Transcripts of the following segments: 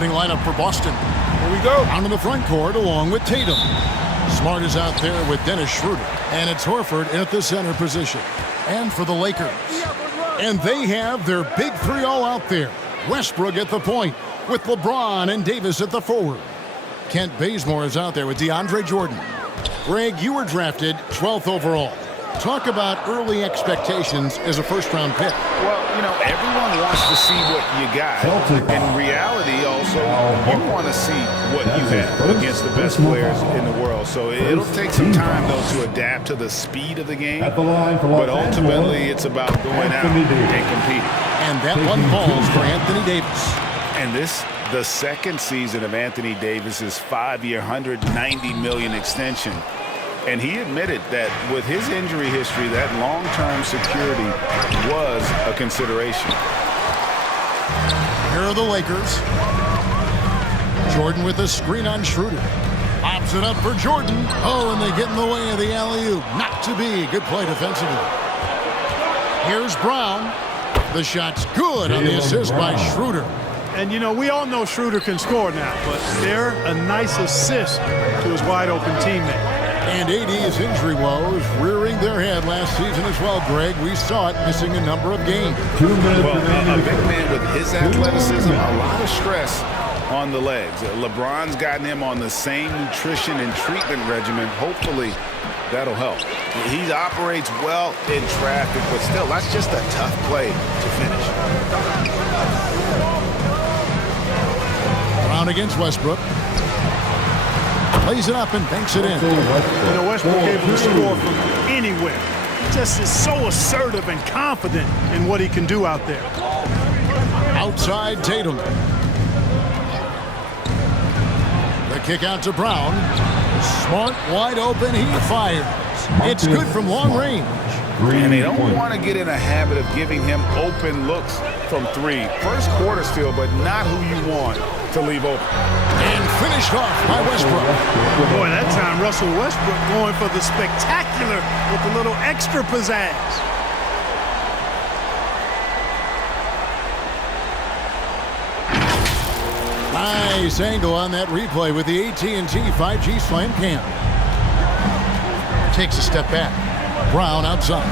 opening lineup for Boston. Here we go. Down in the front court along with Tatum. Smart is out there with Dennis Schroeder. And it's Horford in at the center position. And for the Lakers. And they have their big three all out there. Westbrook at the point with LeBron and Davis at the forward. Kent Bazemore is out there with DeAndre Jordan. Greg, you were drafted 12th overall. Talk about early expectations as a first-round pick. Well, you know, everyone wants to see what you got. In reality, also, you want to see what you have against the best players in the world. So it'll take some time, though, to adapt to the speed of the game. But ultimately, it's about going out and competing. And that one falls for Anthony Davis. And this, the second season of Anthony Davis's 5-year, $190 million extension. And he admitted that with his injury history, that long-term security was a consideration. Here are the Lakers. Jordan with a screen on Schroeder. Pops it up for Jordan. Oh, and they get in the way of the alley-oop. Not to be. Good play defensively. Here's Brown. The shot's good on the assist by Schroeder. And, you know, we all know Schroeder can score now, but they're a nice assist to his wide-open teammate. And AD's injury woes rearing their head last season as well, Greg. We saw it missing a number of games. Well, a big man with his athleticism, a lot of stress on the legs. LeBron's gotten him on the same nutrition and treatment regimen. Hopefully, that'll help. He operates well in traffic, but still, that's just a tough play to finish. Brown against Westbrook. Plays it up and banks it in. You know, Westbrook able to score from anywhere. Just is so assertive and confident in what he can do out there. Outside Tatum. The kick out to Brown. Smart, wide open, he fires. It's good from long range. And they don't want to get in a habit of giving him open looks from three. First quarter still, but not who you want to leave open. And finished off by Westbrook. Boy, that time Russell Westbrook going for the spectacular with a little extra pizzazz. Nice angle on that replay with the AT&T 5G Slam Cam. Takes a step back. Brown outside.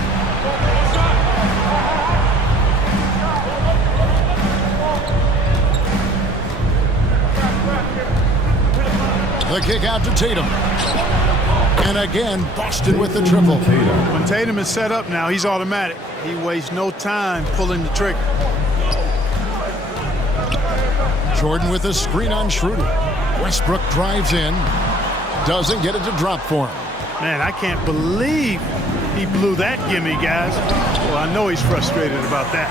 The kick out to Tatum. And again, Boston with the triple. When Tatum is set up now, he's automatic. He wastes no time pulling the trigger. Jordan with a screen on Schroeder. Westbrook drives in. Doesn't get it to drop for him. Man, I can't believe he blew that gimme, guys. Well, I know he's frustrated about that.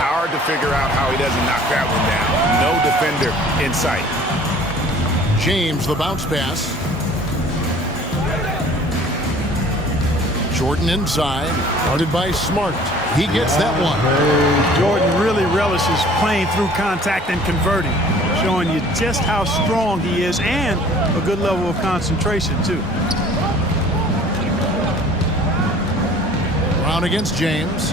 Hard to figure out how he doesn't knock that one down. No defender in sight. James, the bounce pass. Jordan inside, guarded by Smart. He gets that one. Jordan really relishes playing through contact and converting, showing you just how strong he is and a good level of concentration, too. Brown against James.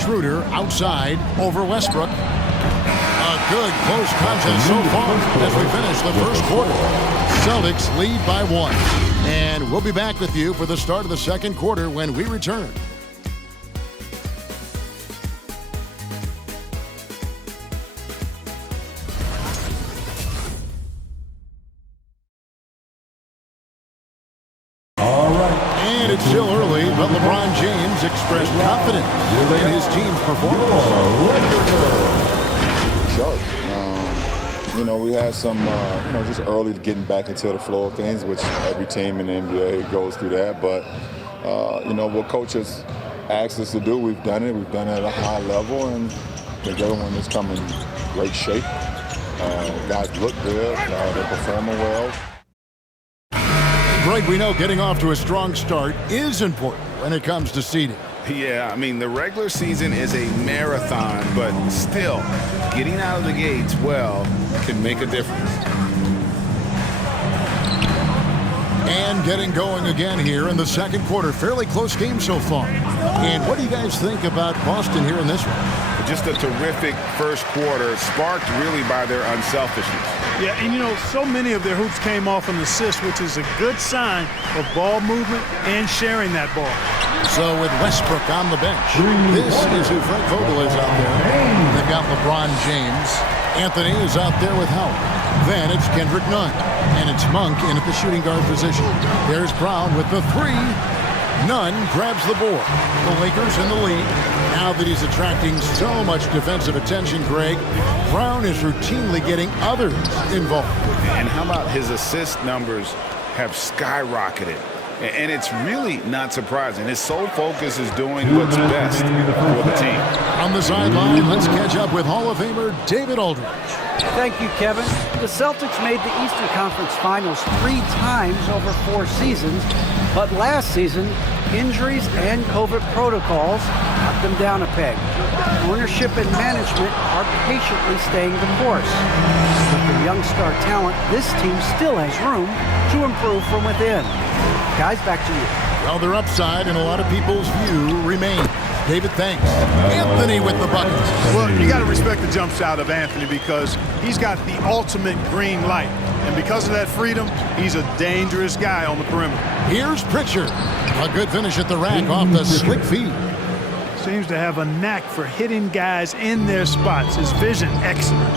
Schroeder outside over Westbrook. A good close contest so far as we finish the first quarter. Celtics lead by 1. And we'll be back with you for the start of the second quarter when we return. And it's still early, but LeBron James expressed confidence in his team's performance. You know, we had some, just early getting back into the flow of things, which every team in the NBA goes through that. But, what coaches asked us to do, we've done it. We've done it at a high level, and I think everyone is coming in great shape. Guys look good. They're performing well. Greg, we know getting off to a strong start is important when it comes to seeding. Yeah, I mean, the regular season is a marathon, but still, getting out of the gates well can make a difference. And getting going again here in the second quarter. Fairly close game so far. And what do you guys think about Boston here in this one? Just a terrific first quarter, sparked really by their unselfishness. Yeah, and so many of their hoops came off an assist, which is a good sign of ball movement and sharing that ball. So with Westbrook on the bench, this is who Frank Vogel is out there. They've got LeBron James. Anthony is out there with Howard. Then it's Kendrick Nunn. And it's Monk in at the shooting guard position. There's Brown with the three. Nunn grabs the board. The Lakers in the lead. Now that he's attracting so much defensive attention, Greg, Brown is routinely getting others involved. And how about his assist numbers have skyrocketed? And it's really not surprising. His sole focus is doing what's best for the team. On the sideline, let's catch up with Hall of Famer David Aldridge. Thank you, Kevin. The Celtics made the Eastern Conference Finals 3 times over 4 seasons, but last season, injuries and COVID protocols knocked them down a peg. Ownership and management are patiently staying the course. With the young star talent, this team still has room to improve from within. Guys, back to you. Well, their upside in a lot of people's view remains. David, thanks. Anthony with the buckets. Well, you got to respect the jump shot of Anthony because he's got the ultimate green light. And because of that freedom, he's a dangerous guy on the perimeter. Here's Pritchard. A good finish at the rack off the slick feed. Seems to have a knack for hitting guys in their spots. His vision, excellent.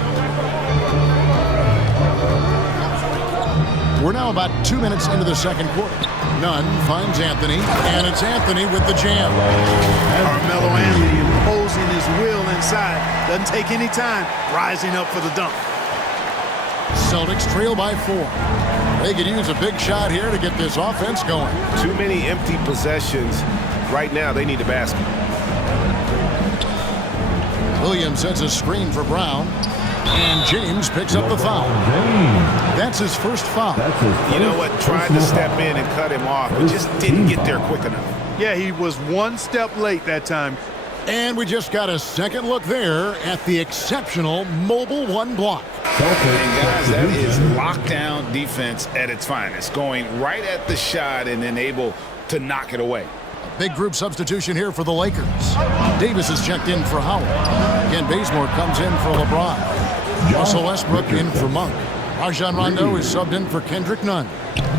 We're now about 2 minutes into the second quarter. Nunn finds Anthony, and it's Anthony with the jam. Carmelo Anthony imposing his will inside. Doesn't take any time, rising up for the dunk. Celtics trail by 4. They could use a big shot here to get this offense going. Too many empty possessions. Right now, they need a basket. Williams sets a screen for Brown. And James picks up the foul. That's his first foul. You know what? Tried to step in and cut him off, but just didn't get there quick enough. Yeah, he was one step late that time. And we just got a second look there at the exceptional mobile 1 block. And guys, that is lockdown defense at its finest. Going right at the shot and then able to knock it away. Big group substitution here for the Lakers. Davis is checked in for Howard. Ken Bazemore comes in for LeBron. Russell Westbrook in for Monk. Rajon Rondo is subbed in for Kendrick Nunn.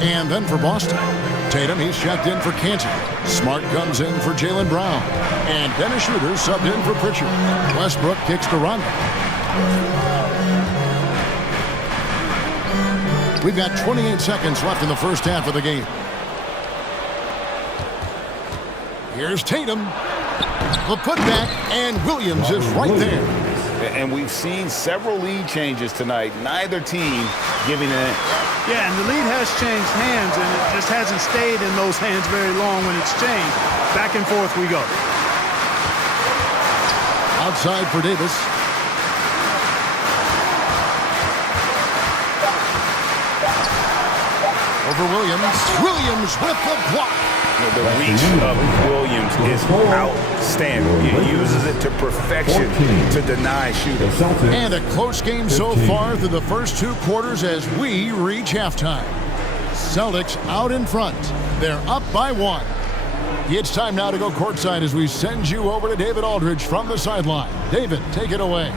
And then for Boston, Tatum, he's checked in for Canty. Smart comes in for Jaylen Brown. And Dennis Schroeder subbed in for Pritchard. Westbrook kicks to Rondo. We've got 28 seconds left in the first half of the game. Here's Tatum. The putback, and Williams is right there. And we've seen several lead changes tonight. Neither team giving an inch. Yeah, and the lead has changed hands, and it just hasn't stayed in those hands very long when it's changed. Back and forth we go. Outside for Davis. Over Williams. Williams with the block. The reach of Williams is outstanding. He uses it to perfection to deny shooters. And a close game so far through the first 2 quarters as we reach halftime. Celtics out in front. They're up by 1. It's time now to go courtside as we send you over to David Aldridge from the sideline. David, take it away.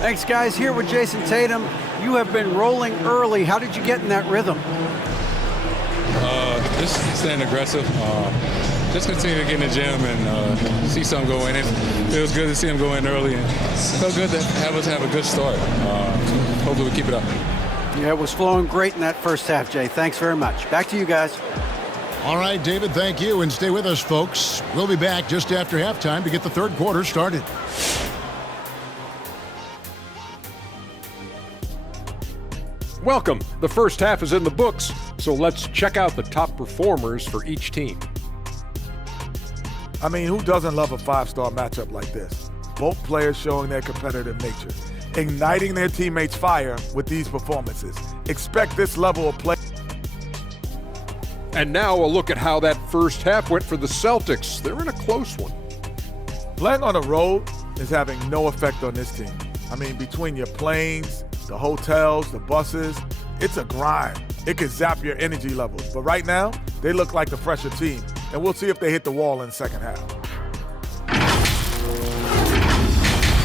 Thanks, guys. Here with Jason Tatum. You have been rolling early. How did you get in that rhythm? Just staying aggressive. Just continue to get in the gym and see something go in. It feels good to see him go in early. And it felt good to have us have a good start. Hopefully we keep it up. Yeah, it was flowing great in that first half, Jay. Thanks very much. Back to you guys. All right, David, thank you. And stay with us, folks. We'll be back just after halftime to get the third quarter started. Welcome. The first half is in the books, so let's check out the top performers for each team. I mean, who doesn't love a 5-star matchup like this? Both players showing their competitive nature, igniting their teammates' fire with these performances. Expect this level of play. And now a look at how that first half went for the Celtics. They're in a close one. Playing on the road is having no effect on this team. I mean, between your planes, the hotels, the buses, it's a grind. it could zap your energy levels. But right now, they look like the fresher team, and we'll see if they hit the wall in the second half.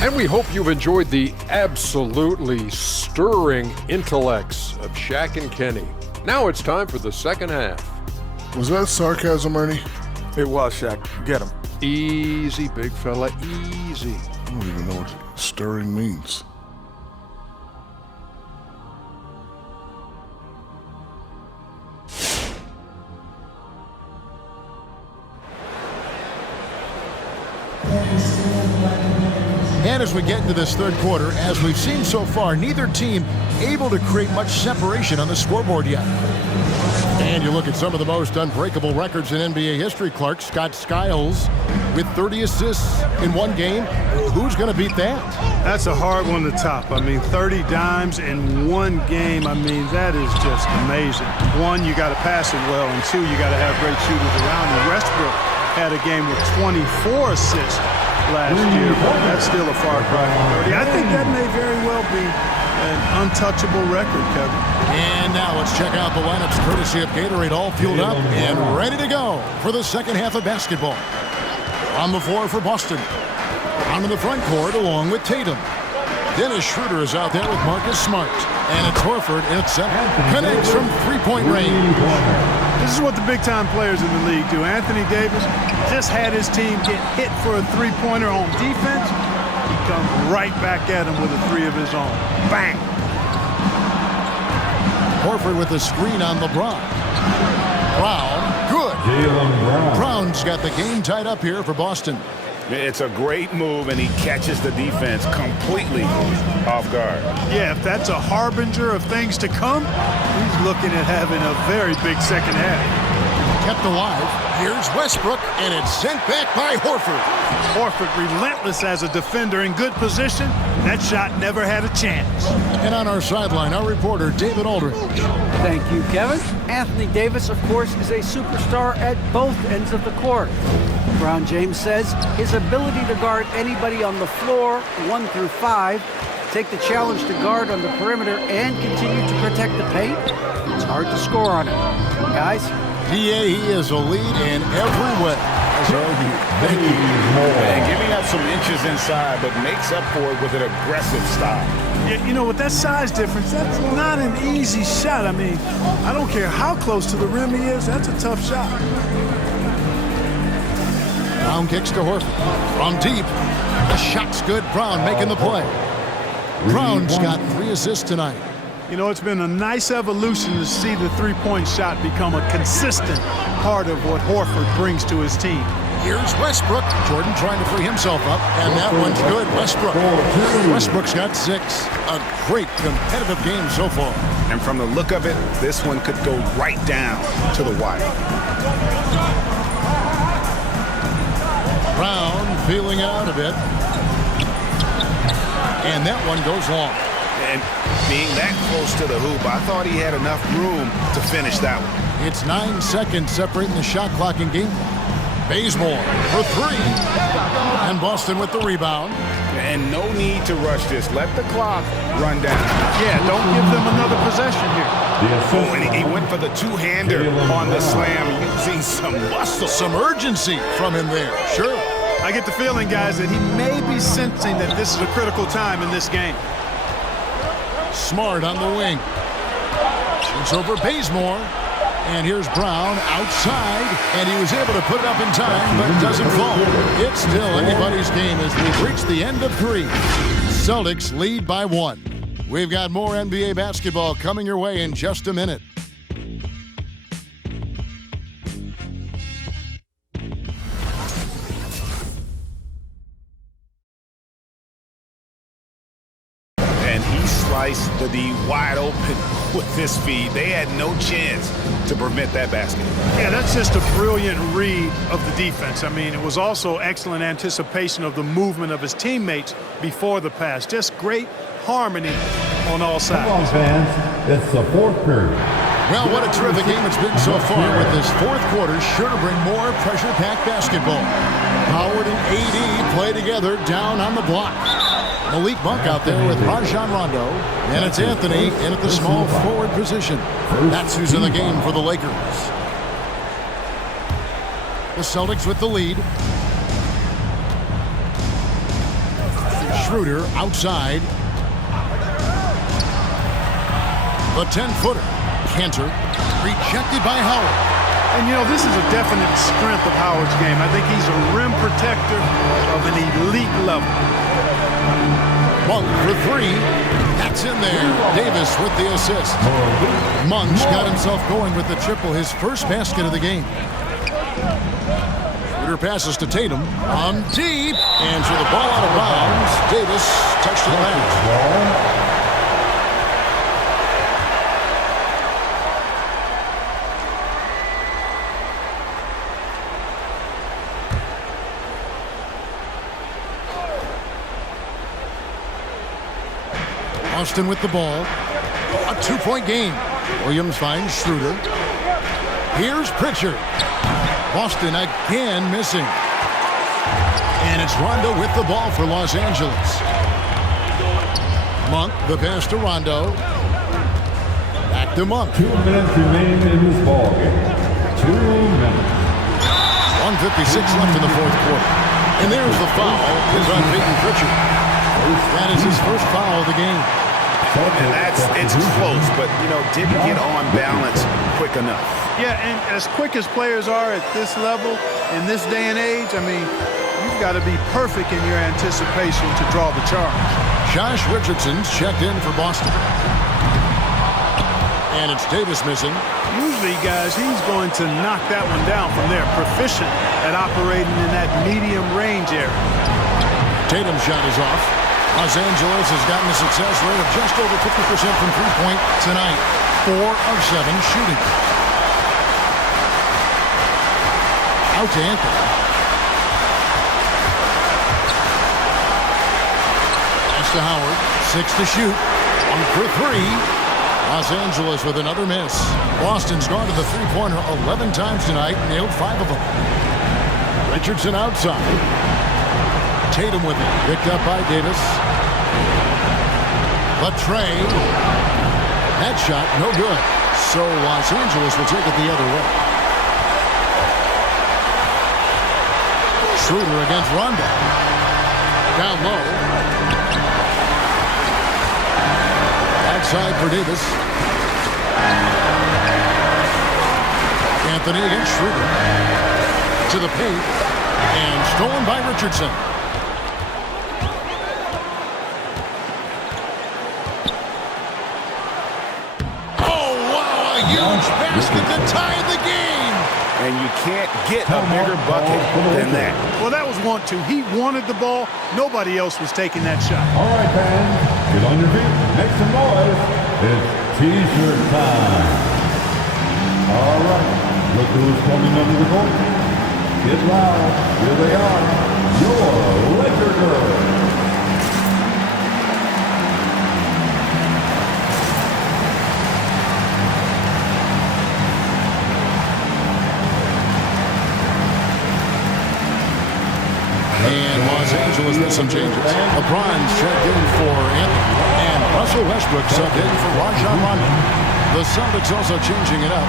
And we hope you've enjoyed the absolutely stirring intellects of Shaq and Kenny. Now it's time for the second half. Was that sarcasm, Ernie? It was, Shaq. Get him. Easy, big fella, easy. I don't even know what stirring means. And as we get into this third quarter, as we've seen so far, neither team able to create much separation on the scoreboard yet. And you look at some of the most unbreakable records in NBA history, Clark. Scott Skiles with 30 assists in one game. Who's going to beat that? That's a hard one to top. I mean, 30 dimes in one game, I mean, that is just amazing. One, you got to pass it well, and two, you got to have great shooters around you. Westbrook had a game with 24 assists last year, but that's still a far cry from 30. I think that may very well be an untouchable record, Kevin. And now let's check out the lineups courtesy of Gatorade, all fueled up and ready to go for the second half of basketball. On the floor for Boston. On the front court along with Tatum. Dennis Schroeder is out there with Marcus Smart. And it's Horford in its center. Connects from three-point range. This is what the big-time players in the league do. Anthony Davis just had his team get hit for a three-pointer on defense. He comes right back at him with a three of his own. Bang! Horford with the screen on LeBron. Brown, good. Brown's got the game tied up here for Boston. It's a great move, and he catches the defense completely off guard. Yeah, if that's a harbinger of things to come, he's looking at having a very big second half. Kept alive. Here's Westbrook, and it's sent back by Horford. Horford relentless as a defender in good position. That shot never had a chance. And on our sideline, our reporter, David Aldridge. Thank you, Kevin. Anthony Davis, of course, is a superstar at both ends of the court. LeBron James says his ability to guard anybody on the floor, 1 through 5, take the challenge to guard on the perimeter and continue to protect the paint, it's hard to score on him. Guys? DA, he is a lead in every way. Thank you. And giving up some inches inside, but makes up for it with an aggressive style. Yeah, you know, with that size difference, that's not an easy shot. I mean, I don't care how close to the rim he is, that's a tough shot. Brown kicks to Horford. From deep. The shot's good. Brown making the play. Brown's got 3 assists tonight. You know, it's been a nice evolution to see the three-point shot become a consistent part of what Horford brings to his team. Here's Westbrook. Jordan trying to free himself up, and that one's good. Westbrook's got 6. A great competitive game so far. And from the look of it, this one could go right down to the wire. Brown feeling out a bit. And that one goes long. And being that close to the hoop, I thought he had enough room to finish that one. It's 9 seconds separating the shot clock and game. Bazemore for 3. And Boston with the rebound. And no need to rush this. Let the clock run down. Yeah, don't give them another possession here. Oh, and he went for the two-hander on the slam, using some muscle. Some urgency from him there. Sure. I get the feeling, guys, that he may be sensing that this is a critical time in this game. Smart on the wing. Shoots over Bazemore. And here's Brown outside. And he was able to put it up in time, but it doesn't fall. It's still anybody's game as we've reached the end of 3. Celtics lead by 1. We've got more NBA basketball coming your way in just a minute. Sliced the D wide open with his feed. They had no chance to prevent that basket. Yeah, that's just a brilliant read of the defense. I mean, it was also excellent anticipation of the movement of his teammates before the pass. Just great harmony on all sides. Come on, fans. It's the 4th period. Well, what a terrific game it's been so far, with this 4th quarter sure to bring more pressure-packed basketball. Howard and AD play together down on the block. Malik Monk out there with Rajon Rondo. And it's Anthony in at the small forward position. That's who's in the game for the Lakers. The Celtics with the lead. Schroeder outside. The 10-footer. Cantor rejected by Howard. And, you know, this is a definite strength of Howard's game. I think he's a rim protector of an elite level. Monk for three. That's in there. Davis with the assist. Monk's got himself going with the triple, his first basket of the game. Schroeder passes to Tatum. On deep. And to the ball out of bounds. Davis touched it last. Boston with the ball. A two-point game. Williams finds Schroeder. Here's Pritchard. Boston again missing. And it's Rondo with the ball for Los Angeles. Monk, the pass to Rondo. Back to Monk. 2 minutes remaining in this ball game. 2 minutes. 1:56 left in the fourth quarter. And there's the foul. It's on Peyton Pritchard. That is his first foul of the game. And it's close, but, you know, didn't get on balance quick enough. Yeah, and as quick as players are at this level, in this day and age, I mean, you've got to be perfect in your anticipation to draw the charge. Josh Richardson's checked in for Boston. And it's Davis missing. Usually, guys, he's going to knock that one down from there. Proficient at operating in that medium range area. Tatum's shot is off. Los Angeles has gotten a success rate of just over 50% from three-point tonight. 4 of 7 shooting. Out to Anthony. Pass to Howard. 6 to shoot. 1 for 3. Los Angeles with another miss. Boston's gone to the three-pointer 11 times tonight and nailed 5 of them. Richardson outside. Tatum with it. Picked up by Davis. Latrey. That shot, no good. So Los Angeles will take it the other way. Schroeder against Rondo. Down low. Backside for Davis. Anthony against Schroeder. To the paint. And stolen by Richardson. Basket to tie the game. And you can't get a bigger bucket than that. Well, that was 1-2. He wanted the ball. Nobody else was taking that shot. All right, fans, get on your feet, make some noise. It's T-shirt time. All right, look who's coming under the court. Get loud. Here they are, your Laker girls. And Los Angeles with some changes. LeBron's checked in for Anthony. And Russell Westbrook subbed in for Rajon Rondo. The Celtics also changing it up.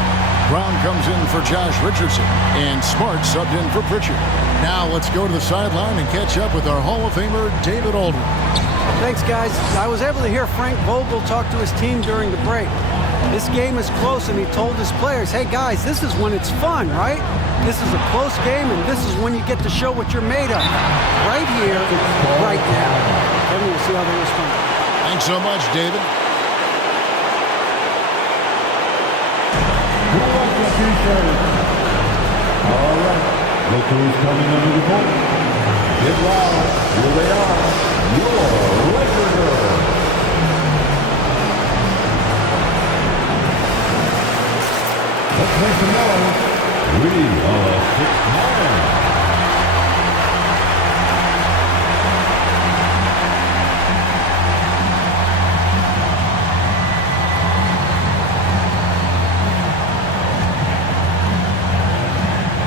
Brown comes in for Josh Richardson. And Smart subbed in for Pritchard. Now let's go to the sideline and catch up with our Hall of Famer, David Aldridge. Thanks, guys. I was able to hear Frank Vogel talk to his team during the break. This game is close, and he told his players, hey, guys, this is when it's fun, right? This is a close game, and this is when you get to show what you're made of. Right here, right now. And we'll see how they respond. Thanks so much, David. Who wants the T-shirt? All right, look who's coming under the court. Get loud. Here they are, your Laker girls. Let's make some noise. We are 6-9.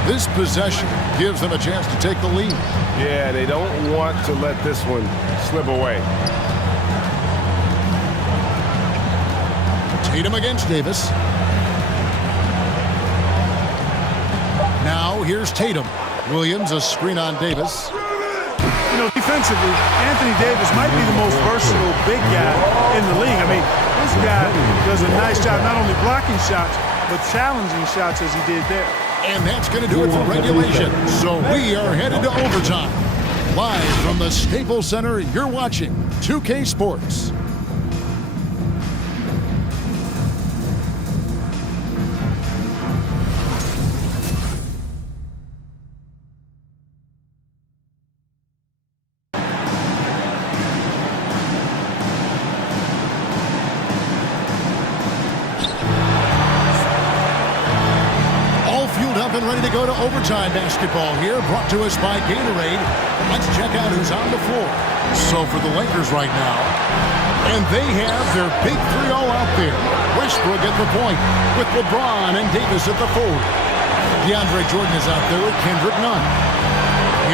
This possession gives them a chance to take the lead. Yeah, they don't want to let this one slip away. Tatum against Davis. Now here's Tatum. Williams a screen on Davis. You know, defensively, Anthony Davis might be the most versatile big guy in the league. I mean, this guy does a nice job not only blocking shots, but challenging shots as he did there. And that's going to do it for regulation. So we are headed to overtime. Live from the Staples Center, you're watching 2K Sports. And ready to go to overtime basketball here, brought to us by Gatorade. Let's check out who's on the floor. So for the Lakers right now, and they have their big three all out there. Westbrook at the point with LeBron and Davis at the forward. DeAndre Jordan is out there with Kendrick Nunn.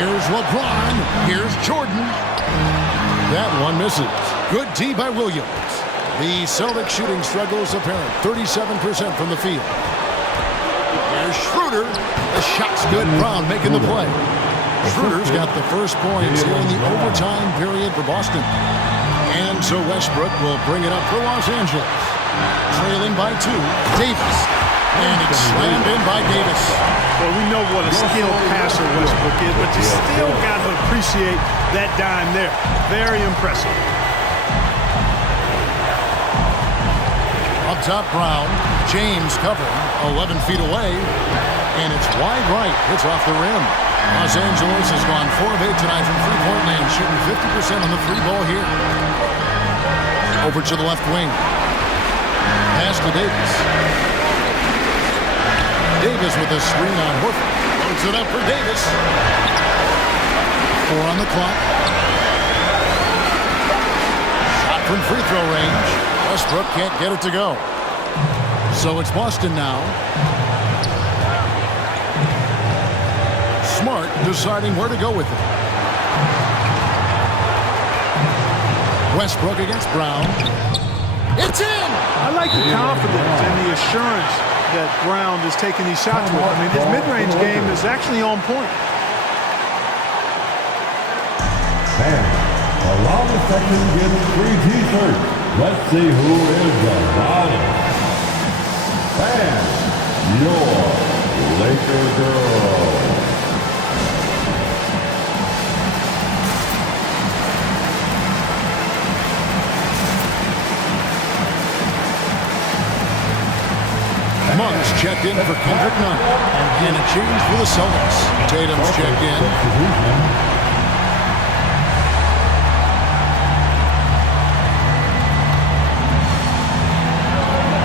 Here's LeBron. Here's Jordan. That one misses. Good D by Williams. The Celtics shooting struggles apparent. 37% from the field. There's Schroeder. The shot's good. Brown making the play. Schroeder's got the first points here in the overtime period for Boston. And so Westbrook will bring it up for Los Angeles. Trailing by 2. Davis. And it's slammed in by Davis. Well, we know what a skilled passer Westbrook is, but you still got to appreciate that dime there. Very impressive. Up top, Brown. James covering 11 feet away. And it's wide right. It's off the rim. Los Angeles has gone 4 of 8 tonight from three-point land, shooting 50% on the free ball here. Over to the left wing. Pass to Davis. Davis with a screen on Horford. Loads it up for Davis. 4 on the clock. Shot from free throw range. Westbrook can't get it to go. So it's Boston now. Smart deciding where to go with it. Westbrook against Brown. It's in! I like the confidence and the assurance that Brown is taking these shots with. I mean, his mid-range game is actually on point. Man, around the section gets free t-shirts. Let's see who is the loudest. Fan, your Laker girl. Monk's checked in for Kendrick Nunn. And a change for the Celtics. Tatum's checked in.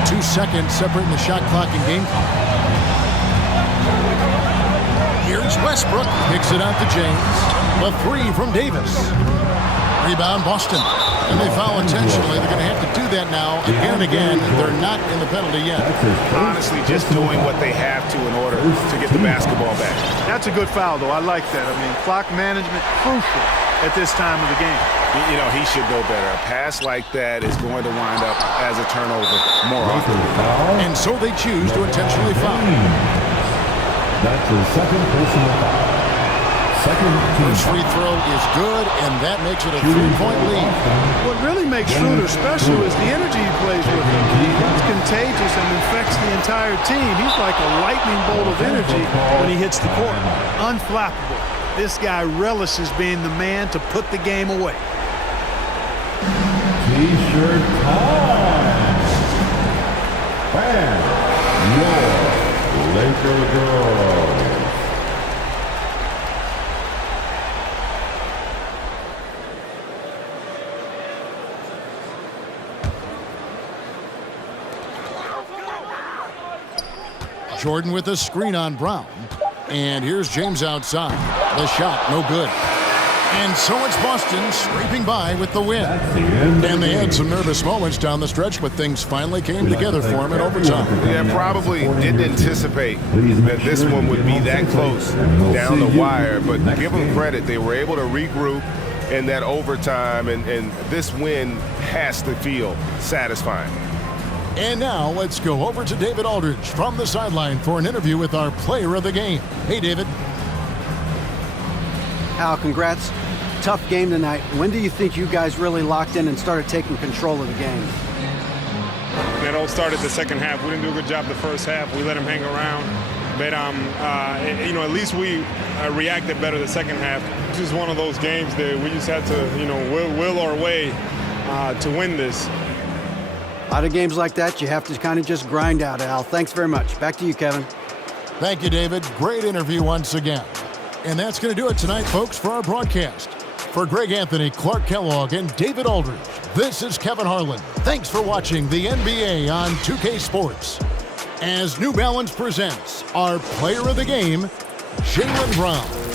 2 seconds separating the shot clock and game clock. Here's Westbrook. Kicks it out to James. A 3 from Davis. Rebound Boston. And they foul intentionally. They're going to have to do that now again and again. They're not in the penalty yet. Honestly, just doing what they have to in order to get the basketball back. That's a good foul, though. I like that. I mean, clock management, crucial at this time of the game. You know, he should know better. A pass like that is going to wind up as a turnover more often. And so they choose to intentionally foul. That's the second personal foul. First free throw is good, and that makes it a 3-point lead. What really makes Schroeder special is the energy he plays with. He's contagious and infects the entire team. He's like a lightning bolt of energy when he hits the court. Unflappable. This guy relishes being the man to put the game away. T-shirt time. Fan, your Laker girl. Jordan with a screen on Brown. And here's James outside. The shot, no good. And so it's Boston scraping by with the win. And they had some nervous moments down the stretch, but things finally came together for them in overtime. Yeah, probably didn't anticipate that this one would be that close down the wire, but give them credit. They were able to regroup in that overtime, and this win has to feel satisfying. And now let's go over to David Aldridge from the sideline for an interview with our player of the game. Hey, David. Al, congrats. Tough game tonight. When do you think you guys really locked in and started taking control of the game? It all started the second half. We didn't do a good job the first half. We let them hang around. But, at least we reacted better the second half. This is one of those games that we just had to, will our way to win this. A lot of games like that, you have to kind of just grind out, Al. Thanks very much. Back to you, Kevin. Thank you, David. Great interview once again. And that's going to do it tonight, folks, for our broadcast. For Greg Anthony, Clark Kellogg, and David Aldridge, this is Kevin Harlan. Thanks for watching the NBA on 2K Sports. As New Balance presents our player of the game, Jaylen Brown.